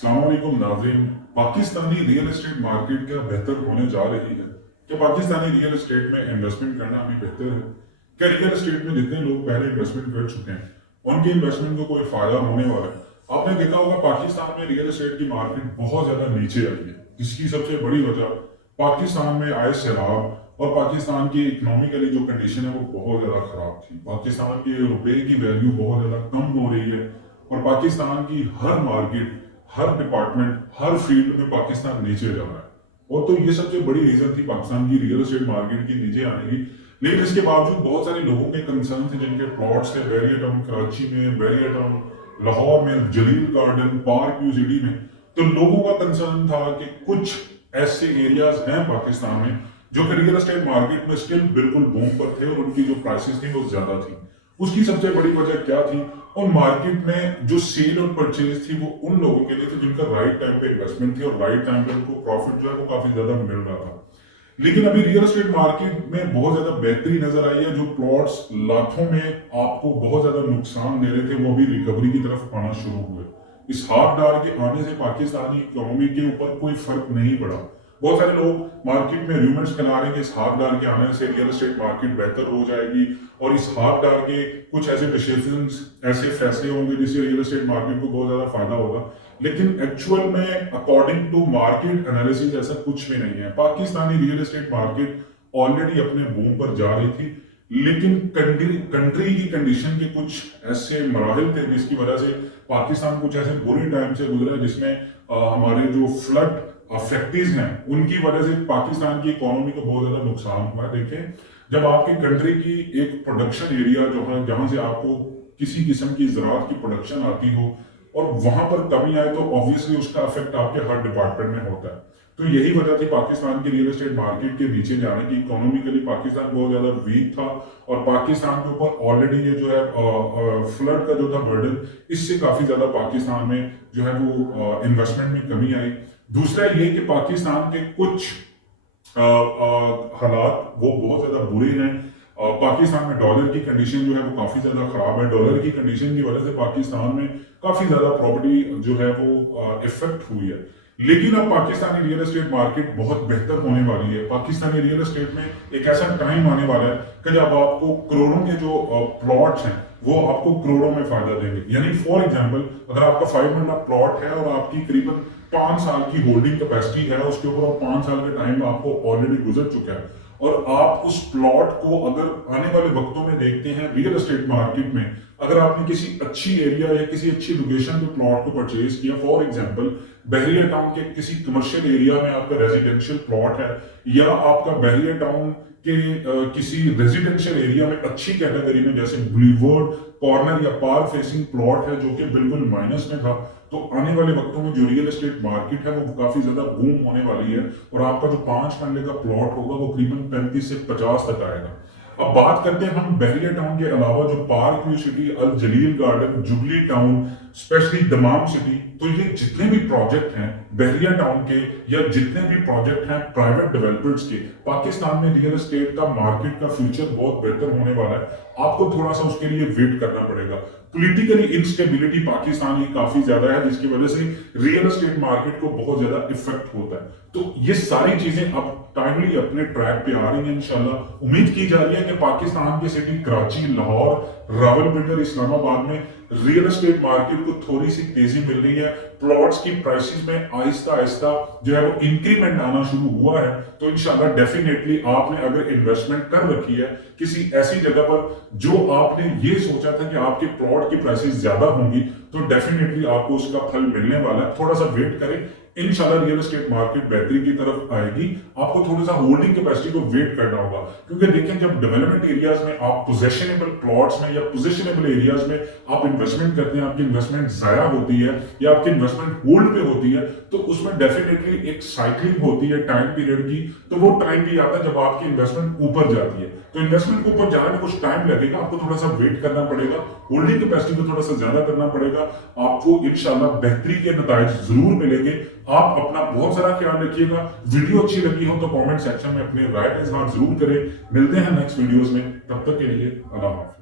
अस्सलाम वालेकुम नाज़रीन। पाकिस्तानी रियल एस्टेट मार्केट क्या बेहतर होने जा रही है? क्या पाकिस्तानी रियल एस्टेट में इन्वेस्टमेंट करना अभी बेहतर है? क्या रियल एस्टेट में जितने लोग पहले इन्वेस्टमेंट कर चुके हैं उनके इन्वेस्टमेंट को कोई फायदा होने वाला है? आपने देखा होगा पाकिस्तान में रियल एस्टेट की मार्केट बहुत ज्यादा नीचे आई है। इसकी सबसे बड़ी वजह पाकिस्तान में आए सैलाब और पाकिस्तान की इकोनॉमिकली जो कंडीशन है वो बहुत ज्यादा खराब थी। पाकिस्तान के रुपए की वैल्यू बहुत ज्यादा कम हो रही है और पाकिस्तान की हर मार्केट, हर डिपार्टमेंट, हर फील्ड में पाकिस्तान नीचे जा रहा है। और तो ये सबसे बड़ी रीजन थी पाकिस्तान की रियल एस्टेट मार्केट की नीचे आने की। लेकिन इसके बावजूद बहुत सारे लोगों के कंसर्न थे जिनके प्लॉट्स थे बैरियर टाउन कराची में, बैरियर टाउन लाहौर में, जलील गार्डन, पार्क व्यू सिटी में। तो लोगों का कंसर्न था कि कुछ ऐसे एरियाज हैं पाकिस्तान में जो कि रियल एस्टेट मार्केट में स्टिल बिल्कुल बूम पर थे और उनकी जो प्राइसेस थी वो ज्यादा थी। उसकी सबसे बड़ी वजह क्या थी? और मार्केट में जो सेल और परचेज थी वो उन लोगों के लिए थी जिनका राइट टाइम पे इन्वेस्टमेंट थी और राइट टाइम पे उनको प्रॉफिट जो है वो काफी ज्यादा मिल रहा था। लेकिन अभी रियल एस्टेट मार्केट में बहुत ज्यादा बेहतरी नजर आई है। जो प्लॉट्स लाखों में आपको बहुत ज्यादा नुकसान दे रहे थे वो अभी रिकवरी की तरफ आना शुरू हुए। इस हाफ डार के आने से पाकिस्तानी इकोनॉमी के ऊपर कोई फर्क नहीं पड़ा। बहुत सारे लोग मार्केट में रूमर्स फैला रहे हैं कि इस हाफ डार के आने से रियल एस्टेट मार्केट बेहतर हो जाएगी और इस हाफ डार के कुछ ऐसे डिसीजंस, ऐसे फैसले होंगे जिससे रियल एस्टेट मार्केट को बहुत ज्यादा फायदा होगा। लेकिन एक्चुअल में अकॉर्डिंग टू मार्केट एनालिसिस ऐसा कुछ भी नहीं है। Pakistani real estate market already अपने बूम पर जा रही थी, लेकिन कंट्री की कंडीशन के कुछ ऐसे मराहल थे जिसकी वजह से पाकिस्तान कुछ ऐसे बुरे टाइम से गुजरा जिसमें हमारे जो फ्लड अफेक्टिव हैं उनकी वजह से पाकिस्तान की इकोनॉमी को बहुत ज्यादा नुकसान हुआ है। देखें, जब आपकी कंट्री की एक प्रोडक्शन एरिया जो है जहां से आपको किसी किस्म की ज़राअत की प्रोडक्शन आती हो और वहां पर कमी आए तो ऑब्वियसली उसका इफेक्ट आपके हर डिपार्टमेंट में होता है। तो यही वजह थी पाकिस्तान की रियल एस्टेट मार्केट के नीचे जाने की। इकोनॉमिकली पाकिस्तान बहुत ज्यादा वीक था और पाकिस्तान के ऊपर ऑलरेडी ये जो है फ्लड का जो था बर्डन, इससे काफी ज्यादा पाकिस्तान में जो है वो इन्वेस्टमेंट में कमी आई। दूसरा ये कि पाकिस्तान के कुछ हालात वो बहुत ज्यादा बुरे हैं। पाकिस्तान में डॉलर की कंडीशन जो है वो काफी ज्यादा खराब है। डॉलर की कंडीशन की वजह से पाकिस्तान में काफी ज्यादा प्रॉपर्टी जो है वो इफेक्ट हुई है। लेकिन अब पाकिस्तानी रियल एस्टेट मार्केट बहुत बेहतर होने वाली है। पाकिस्तानी रियल एस्टेट में एक ऐसा टाइम आने वाला है कि जब आपको करोड़ों के जो प्लॉट्स हैं वो आपको करोड़ों में फायदा देंगे। यानी फॉर एग्जांपल, अगर आपका 5 मरला प्लॉट है और आपकी करीबन 5 साल की होल्डिंग कैपेसिटी है, उसके ऊपर और 5 साल के टाइम आपको ऑलरेडी गुजर चुका है और आप उस प्लॉट को अगर आने वाले वक्तों में देखते हैं रियल एस्टेट मार्केट में, अगर आपने किसी अच्छी एरिया या किसी अच्छी लोकेशन पे प्लॉट को परचेज किया, फॉर एग्जांपल बहरिया टाउन के किसी कमर्शियल एरिया में आपका रेजिडेंशियल प्लॉट है या आपका बहरिया टाउन के किसी रेजिडेंशियल एरिया में अच्छी कैटेगरी में जैसे बुलीवर्ड, कॉर्नर या पार फेसिंग प्लॉट है जो कि बिल्कुल माइनस में था, तो आने वाले वक्तों में जो रियल एस्टेट मार्केट है वो काफी ज्यादा बूम होने वाली है और आपका जो 5 मरले का प्लॉट होगा वो करीबन 35 से 50 तक आएगा। अब बात करते हैं हम बहरिया टाउन के अलावा जो park view city, Al Jalil garden, jubilee town, specially Dammam city. तो ये जितने भी प्रोजेक्ट हैं बहरिया टाउन के या जितने भी प्रोजेक्ट हैं प्राइवेट डेवलपर्स के, पाकिस्तान में रियल एस्टेट का मार्केट का फ्यूचर बहुत बेहतर होने वाला है। आपको थोड़ा सा उसके लिए वेट करना पड़ेगा। पॉलिटिकली इंस्टेबिलिटी पाकिस्तान में काफी ज्यादा है जिसकी वजह से रियल एस्टेट मार्केट को बहुत ज्यादा इफेक्ट होता है। तो ये सारी चीजें अब टाइमली अपने ट्रैक पे आ रही हैं। इंशाल्लाह उम्मीद की जा रही है कि पाकिस्तान के सिटी कराची, लाहौर, रावलपिंडी, इस्लामाबाद में रियल एस्टेट मार्केट को थोड़ी सी तेजी मिल रही है। प्लॉट्स की प्राइसेस में आहिस्ता आहिस्ता जो है वो इंक्रीमेंट आना शुरू हुआ है। तो इंशाल्लाह डेफिनेटली आपने अगर इन्वेस्टमेंट कर रखी है किसी ऐसी जगह पर जो आपने ये सोचा था कि आपके प्लॉट की प्राइसेस ज्यादा होंगी, तो डेफिनेटली आपको उसका फल मिलने वाला है। थोड़ा सा वेट करें, इंशाल्लाह रियल एस्टेट मार्केट बेहतरी की तरफ आएगी। आपको थोड़ा सा होल्डिंग कैपेसिटी को वेट करना होगा क्योंकि देखें, जब डेवलपमेंट एरियाज में आप पोजेशनेबल प्लॉट्स में या पोजेशनेबल एरियाज में आप इन्वेस्टमेंट करते हैं, आपकी इन्वेस्टमेंट जाया होती है या आपकी इन्वेस्टमेंट होल्ड पे होती है, तो उसमें डेफिनेटली एक साइकिलिंग होती है टाइम पीरियड की। तो वो टाइम भी आता है जब आपकी इन्वेस्टमेंट ऊपर जाती है। तो इन्वेस्टमेंट को ऊपर जाने में कुछ टाइम लगेगा, आपको थोड़ा सा वेट करना पड़ेगा, होल्डिंग कैपेसिटी को थोड़ा सा ज्यादा करना पड़ेगा। आपको इंशाल्लाह बेहतरी के नताइज जरूर मिलेंगे। आप अपना बहुत सारा ख्याल रखिएगा। वीडियो अच्छी लगी हो तो कमेंट सेक्शन में अपने राय का इजहार जरूर करें। मिलते हैं नेक्स्ट वीडियोस में, तब तक के लिए अल्लाह हाफ़िज़।